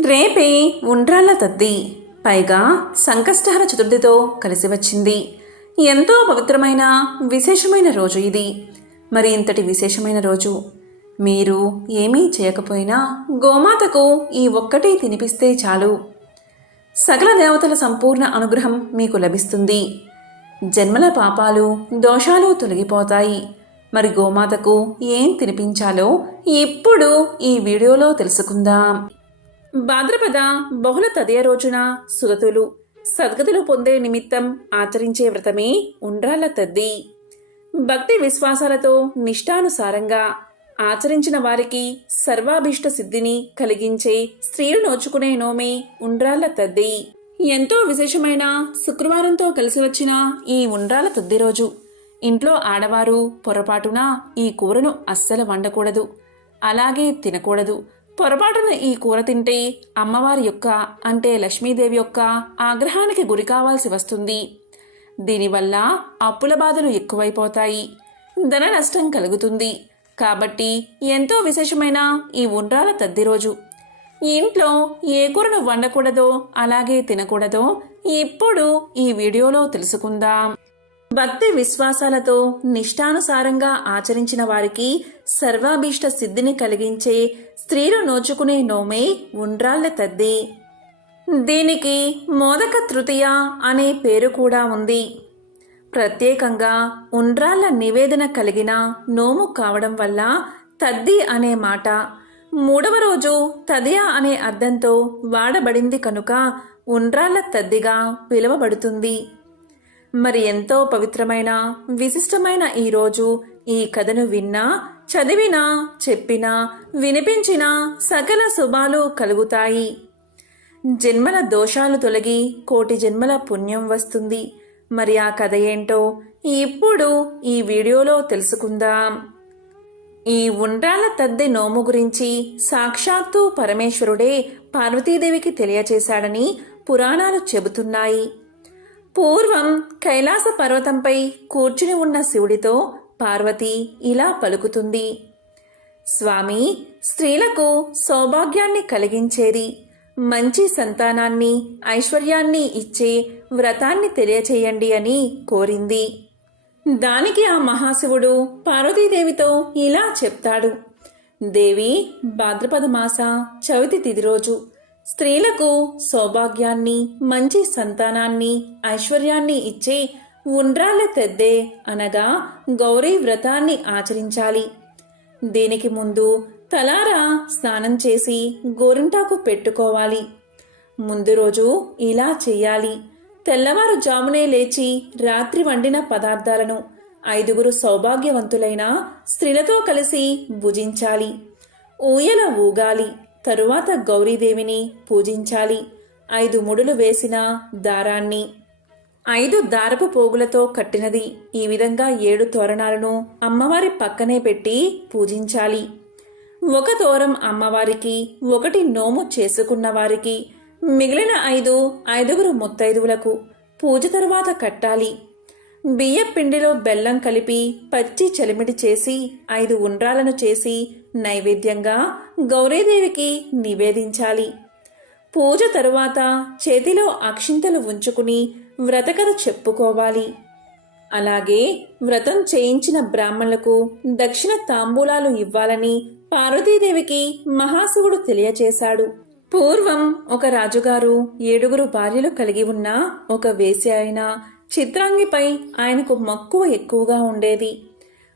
రేపే ఉండ్రాళ్ళ తద్ది. పైగా సంకష్టహర చతుర్థితో కలిసి వచ్చింది. ఎంతో పవిత్రమైన విశేషమైన రోజు ఇది. మరి ఇంతటి విశేషమైన రోజు? మీరు ఏమీ చేయకపోయినా గోమాతకు ఈ ఒక్కటి తినిపిస్తే చాలు. సకల దేవతల సంపూర్ణ అనుగ్రహం మీకు లభిస్తుంది. జన్మల పాపాలు దోషాలు తొలగిపోతాయి. మరి గోమాతకు ఏం తినిపించాలో ఇప్పుడు ఈ వీడియోలో తెలుసుకుందాం. భాద్రపద బహుళ తదే రోజున సుదతులు సద్గతులు పొందే నిమిత్తం ఆచరించే వ్రతమే ఉండ్రాళ్ళ తద్ది. భక్తి విశ్వాసాలతో నిష్టానుసారంగా ఆచరించిన వారికి సర్వాభీష్ట సిద్ధిని కలిగించే స్త్రీలు నోచుకునే నోమే ఉండ్రాళ్ళ తద్ది. ఎంతో విశేషమైన శుక్రవారంతో కలిసి వచ్చిన ఈ ఉండ్రాల తద్ది రోజు. ఇంట్లో ఆడవారు పొరపాటున ఈ కూరను అస్సలు వండకూడదు. అలాగే తినకూడదు. పొరపాటున ఈ కూర తింటే అమ్మవారి యొక్క అంటే లక్ష్మీదేవి యొక్క ఆగ్రహానికి గురి కావాల్సి వస్తుంది. దీనివల్ల అప్పుల బాధలు ఎక్కువైపోతాయి. ధన నష్టం కలుగుతుంది. కాబట్టి ఎంతో విశేషమైన ఈ ఉండ్రాల తద్ది రోజు. ఇంట్లో ఏ కూరను వండకూడదో అలాగే తినకూడదో ఇప్పుడు ఈ వీడియోలో తెలుసుకుందాం. భక్తి విశ్వాసాలతో నిష్టానుసారంగా ఆచరించిన వారికి సర్వాభీష్ట సిద్ధిని కలిగించే స్త్రీలు నోచుకునే నోమే ఉండ్రాళ్ళ తద్ది. దీనికి మోదక తృతీయ అనే పేరు కూడా ఉంది. ప్రత్యేకంగా ఉండ్రాళ్ళ నివేదన కలిగిన నోము కావడం వల్ల తద్ది అనే మాట మూడవ రోజు తదియా అనే అర్థంతో వాడబడింది కనుక ఉండ్రాళ్ళ తద్దిగా పిలువబడుతుంది. మరి ఎంతో పవిత్రమైన విశిష్టమైన ఈ రోజు ఈ కథను విన్నా చదివినా చెప్పినా వినిపించినా సకల శుభాలు కలుగుతాయి. జన్మల దోషాలు తొలగి కోటి జన్మల పుణ్యం వస్తుంది. మరి ఆ కథ ఏంటో ఇప్పుడు ఈ వీడియోలో తెలుసుకుందాం. ఈ ఉండ్రాల తద్దె నోము గురించి సాక్షాత్తు పరమేశ్వరుడే పార్వతీదేవికి తెలియచేశాడని పురాణాలు చెబుతున్నాయి. పూర్వం కైలాస పర్వతంపై కూర్చుని ఉన్న శివుడితో పార్వతి ఇలా పలుకుతుంది. స్వామి స్త్రీలకు సౌభాగ్యాన్ని కలిగించేది మంచి సంతానాన్ని ఐశ్వర్యాన్ని ఇచ్చే వ్రతాన్ని తెలియచేయండి అని కోరింది. దానికి ఆ మహాశివుడు పార్వతీదేవితో ఇలా చెప్తాడు. దేవి భాద్రపద మాస చవితి తిది రోజు. స్త్రీలకు సౌభాగ్యాన్ని మంచి సంతానాన్ని ఐశ్వర్యాన్ని ఇచ్చే ఉండ్రాళ్ళ తెద్దే అనగా గౌరీ వ్రతాన్ని ఆచరించాలి. దీనికి ముందు తలారా స్నానం చేసి గోరింటాకు పెట్టుకోవాలి. ముందు రోజు ఇలా చేయాలి. తెల్లవారుజామునే లేచి రాత్రి వండిన పదార్థాలను ఐదుగురు సౌభాగ్యవంతులైన స్త్రీలతో కలిసి భుజించాలి. ఊయల ఊగాలి. తరువాత గౌరీదేవిని పూజించాలి. ఐదు ముడులు వేసిన దారాన్ని. ఐదు దారపు పోగులతో కట్టినది. ఈ విధంగా ఏడు తోరణాలను అమ్మవారి పక్కనే పెట్టి పూజించాలి. ఒక తోరం అమ్మవారికి ఒకటి నోము చేసుకున్న వారికి మిగిలిన ఐదు ఐదుగురు ముత్తైదువులకు పూజ తరువాత కట్టాలి. బియ్యపిండిలో బెల్లం కలిపి పచ్చి చలిమిడి చేసి ఐదు ఉండ్రాలను చేసి నైవేద్యంగా గౌరీదేవికి నివేదించాలి. పూజ తరువాత చేతిలో అక్షింతలు ఉంచుకుని వ్రతకథ చెప్పుకోవాలి. అలాగే వ్రతం చేయించిన బ్రాహ్మణులకు దక్షిణ తాంబూలాలు ఇవ్వాలని పార్వతీదేవికి మహాశివుడు తెలియచేశాడు. పూర్వం ఒక రాజుగారు ఏడుగురు భార్యలు కలిగి ఉన్న ఒక వేశ్య అయిన చిత్రాంగిపై ఆయనకు మక్కువ ఎక్కువగా ఉండేది.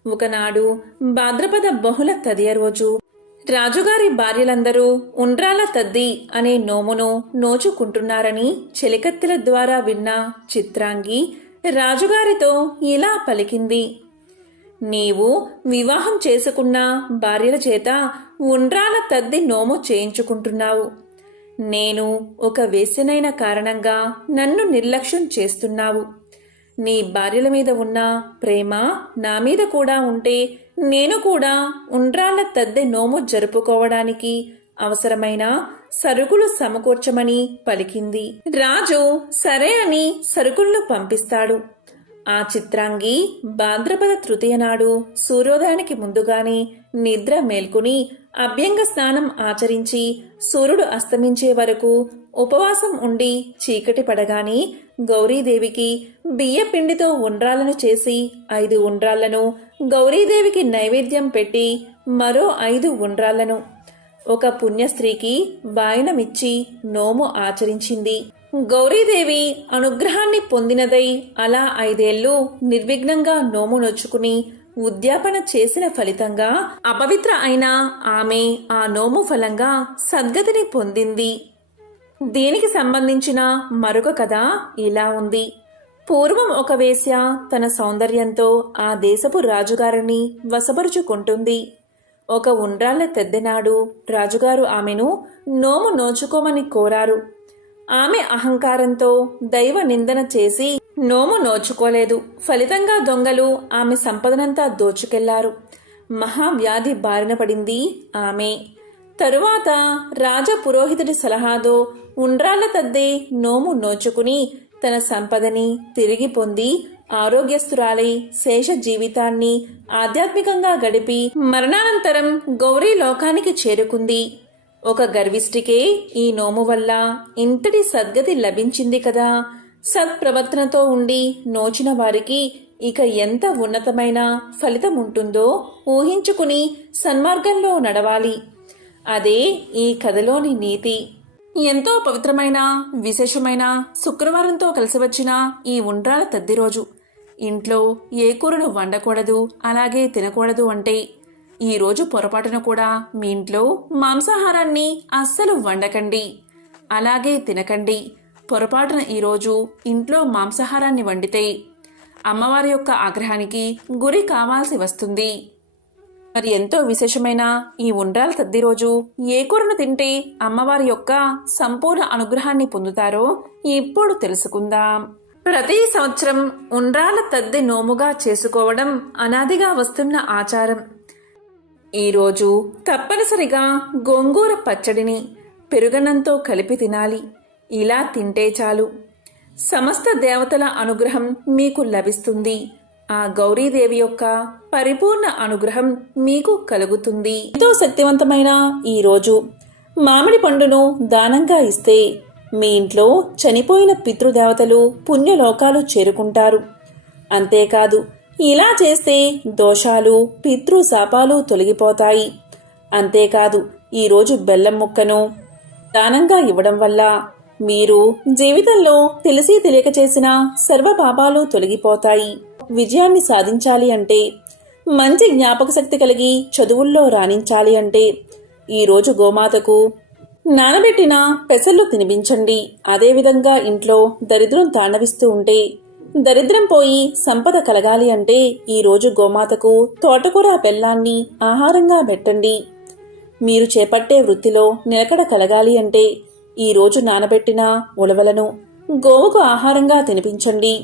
ఒకనాడు భాద్రపద బహుళ తదియ రోజు రాజుగారి భార్యలందరూ ఉండ్రాల తద్ది అనే నోమును నోచుకుంటున్నారని చెలికత్తెల ద్వారా విన్న చిత్రాంగి రాజుగారితో ఇలా పలికింది. నీవు వివాహం చేసుకున్న భార్యల చేత ఉండ్రాల తద్ది నోము చేయించుకుంటున్నావు. నేను ఒక వేశ్యనైన కారణంగా నన్ను నిర్లక్ష్యం చేస్తున్నావు. నీ భార్యల మీద ఉన్న ప్రేమ నా మీద కూడా ఉంటే నేను కూడా ఉండ్రాళ్ళ తద్దె నోము జరుపుకోవడానికి అవసరమైన సరుకులు సమకూర్చమని పలికింది. రాజు సరే అని సరుకులను పంపిస్తాడు. ఆ చిత్రాంగి భాద్రపద తృతీయ నాడు సూర్యోదయానికి ముందుగానే నిద్ర మేల్కొని అభ్యంగ స్నానం ఆచరించి సూర్యుడు అస్తమించే వరకు ఉపవాసం ఉండి చీకటి పడగానే గౌరీదేవికి బియ్యపిండితో ఉండ్రాలను చేసి ఐదు ఉండ్రాళ్ళను గౌరీదేవికి నైవేద్యం పెట్టి మరో ఐదు ఉండ్రాళ్ళను. ఒక పుణ్యస్త్రీకి వాయనమిచ్చి నోము ఆచరించింది. గౌరీదేవి అనుగ్రహాన్ని పొందినదై అలా ఐదేళ్ళు నిర్విఘ్నంగా నోము నొచ్చుకుని ఉద్యాపన చేసిన ఫలితంగా అపవిత్ర అయిన ఆమె ఆ నోము ఫలంగా సద్గతిని పొందింది. దీనికి సంబంధించిన మరొక కథ ఇలా ఉంది. పూర్వం ఒక వేశ్య తన సౌందర్యంతో ఆ దేశపు రాజుగారిని వశపరుచుకుంటుంది. ఒక ఉండ్రాళ్ళ తెద్దెనాడు రాజుగారు ఆమెను నోము నోచుకోమని కోరారు. ఆమె అహంకారంతో దైవ నిందన చేసి నోము నోచుకోలేదు. ఫలితంగా దొంగలు ఆమె సంపదనంతా దోచుకెళ్ళారు. మహావ్యాధి బారిన పడింది ఆమె. తరువాత రాజ పురోహితుడి సలహాతో ఉండ్రాళ్ళ తద్దే నోము నోచుకుని తన సంపదని తిరిగి పొంది ఆరోగ్యస్తురాలై శేష జీవితాన్ని ఆధ్యాత్మికంగా గడిపి మరణానంతరం గౌరీ లోకానికి చేరుకుంది. ఒక గర్విష్ఠికే ఈ నోము వల్ల ఇంతటి సద్గతి లభించింది కదా. సత్ప్రవర్తనతో ఉండి నోచిన వారికి ఇక ఎంత ఉన్నతమైన ఫలితం ఉంటుందో ఊహించుకుని సన్మార్గంలో నడవాలి. అదే ఈ కథలోని నీతి. ఎంతో పవిత్రమైన విశేషమైన శుక్రవారంతో కలిసి వచ్చిన ఈ ఉండ్రాల తద్ది రోజు. ఇంట్లో ఏ కూరను వండకూడదు అలాగే తినకూడదు అంటే ఈ రోజు పొరపాటున కూడా మీ ఇంట్లో మాంసాహారాన్ని అస్సలు వండకండి. అలాగే తినకండి. పొరపాటున ఈరోజు ఇంట్లో మాంసాహారాన్ని వండితే అమ్మవారి యొక్క ఆగ్రహానికి గురి కావాల్సి వస్తుంది. మరి ఎంతో విశేషమైన ఈ ఉండ్రాల తద్ది రోజు ఏ కూరను తింటే అమ్మవారి యొక్క సంపూర్ణ అనుగ్రహాన్ని పొందుతారో ఇప్పుడు తెలుసుకుందాం. ప్రతి సంవత్సరం ఉండ్రాల తద్ది నోముగా చేసుకోవడం అనాదిగా వస్తున్న ఆచారం. ఈరోజు తప్పనిసరిగా గోంగూర పచ్చడిని పెరుగన్నంతో కలిపి తినాలి. ఇలా తింటే చాలు. సమస్త దేవతల అనుగ్రహం మీకు లభిస్తుంది. ఆ గౌరీదేవి యొక్క పరిపూర్ణ అనుగ్రహం మీకు కలుగుతుంది. ఎంతో శక్తివంతమైన ఈ రోజు మామిడి పండును దానంగా ఇస్తే మీ ఇంట్లో చనిపోయిన పితృదేవతలు పుణ్యలోకాలు చేరుకుంటారు. అంతేకాదు ఇలా చేస్తే దోషాలు పితృ శాపాలు తొలగిపోతాయి. అంతేకాదు ఈరోజు బెల్లం ముక్కను దానంగా ఇవ్వడం వల్ల మీరు జీవితంలో తెలిసి తెలియక చేసిన సర్వ పాపాలు తొలగిపోతాయి. విజయాన్ని సాధించాలి అంటే మంచి జ్ఞాపక శక్తి కలిగి చదువుల్లో రాణించాలి అంటే ఈరోజు గోమాతకు నానబెట్టిన పెసర్లు తినిపించండి. అదేవిధంగా ఇంట్లో దరిద్రం తాండవిస్తూ ఉంటే దరిద్రం పోయి సంపద కలగాలి అంటే ఈరోజు గోమాతకు తోటకూర బెల్లాన్ని ఆహారంగా పెట్టండి. మీరు చేపట్టే వృత్తిలో నిలకడ కలగాలి అంటే ఈరోజు నానబెట్టిన ఉలవలను గోవుకు ఆహారంగా తినిపించండి.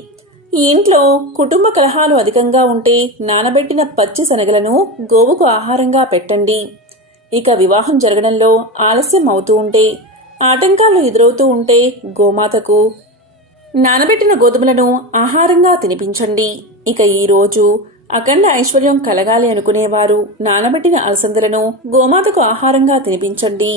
ఈ ఇంట్లో కుటుంబ కలహాలు అధికంగా ఉంటే నానబెట్టిన పచ్చి శనగలను గోవుకు ఆహారంగా పెట్టండి. ఇక వివాహం జరగడంలో ఆలస్యం అవుతూ ఉంటే ఆటంకాలు ఎదురవుతూ ఉంటే గోమాతకు నానబెట్టిన గోధుమలను ఆహారంగా తినిపించండి. ఇక ఈ రోజు అఖండ ఐశ్వర్యం కలగాలి అనుకునేవారు నానబెట్టిన అలసందలను గోమాతకు ఆహారంగా తినిపించండి.